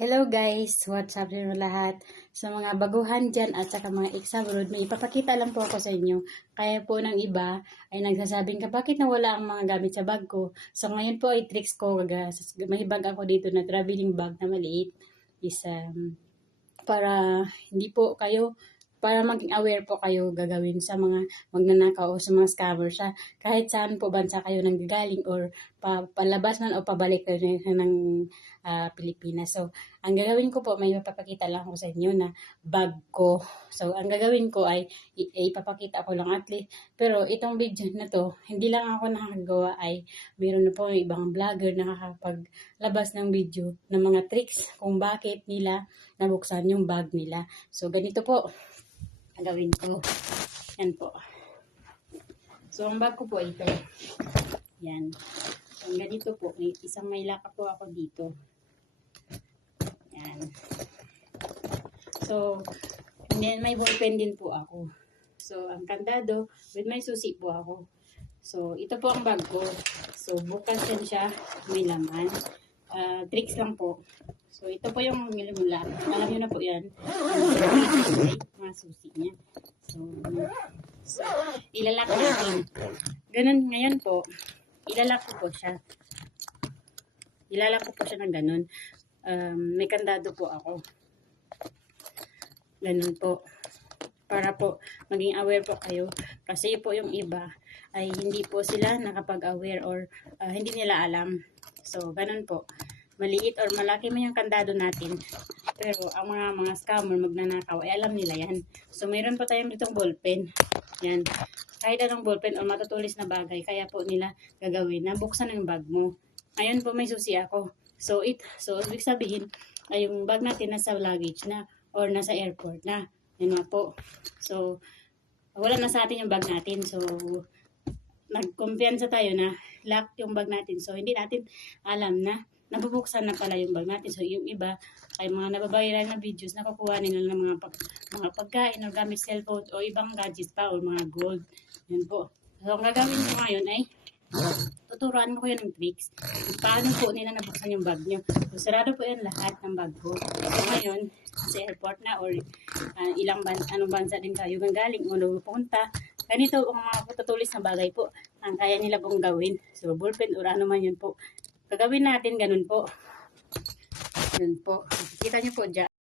Hello guys! What's up din lahat? Sa mga baguhan dyan at saka mga ex-abroad, may ipapakita lang po ako sa inyo. Kaya po ng iba ay nagsasabing bakit nawala ang mga gamit sa bag ko. So ngayon po ay tricks ko. May bag ako dito na traveling bag na maliit. Para hindi po kayo, para maging aware po kayo gagawin sa mga magnanakaw o sa mga scammer siya. Kahit saan po bansa kayo nanggagaling or palabas man o pabalik kayo ng Pilipinas. So, ang gagawin ko po, may mapapakita lang ako sa inyo na bag ko. So, ang gagawin ko ay ipapakita ko lang at least. Pero itong video na to, hindi lang ako nakakagawa ay meron na po yung ibang vlogger na nakakapaglabas ng video ng mga tricks kung bakit nila nabuksan yung bag nila. So, ganito po ang gawin ko. Yan po. So, ang bag ko po ito. Yan. So, ganito po. May laka po ako dito. Yan. So, may ballpen din po ako. So, ang kandado, with may susi po ako. So, ito po ang bag ko. So, bukas yan siya. May laman. Tricks lang po. So, ito po yung mula. Alam nyo na po yan. Mga susi niya. So ilalak natin. Ganun, ngayon po, ilalak ko po siya. Ilalak ko po siya ng ganun. May kandado po ako. Ganun po. Para po, maging aware po kayo. Kasi po yung iba, ay hindi po sila nakapag-aware or hindi nila alam. So, ganun po. Maliit or malaki man yung kandado natin. Pero ang mga scammer magnanakaw, ay alam nila yan. So, mayroon po tayong ditong ballpen. Yan. Kahit anong ballpen o matutulis na bagay, kaya po nila gagawin na buksan ang bag mo. Ngayon po may susi ako. So, ibig sabihin, ay yung bag natin nasa luggage na or nasa airport na. Yan nga po. So, wala na sa atin yung bag natin. So, nagkumpiyansa tayo na lock yung bag natin. So, hindi natin alam na nabubuksan na pala yung bag natin. So, yung iba, ay mga nababayaran na videos, nakukuha nila ng mga pagkain o gamit cellphone o ibang gadgets pa o mga gold. Yan po. So, ang gagawin ko ngayon ay tuturuan ko yun ng tricks. Paano po nila nabuksan yung bag nyo. So, sarado po yan lahat ng bag ko. So, ngayon, sa airport na or anong bansa din kayo galing o pupunta. Ganito ang mga tutulis na bagay po ang kaya nila pong gawin. So, ballpen or ano man yun po. Gagawin natin ganun po. Ganun po. Kita nyo po dyan.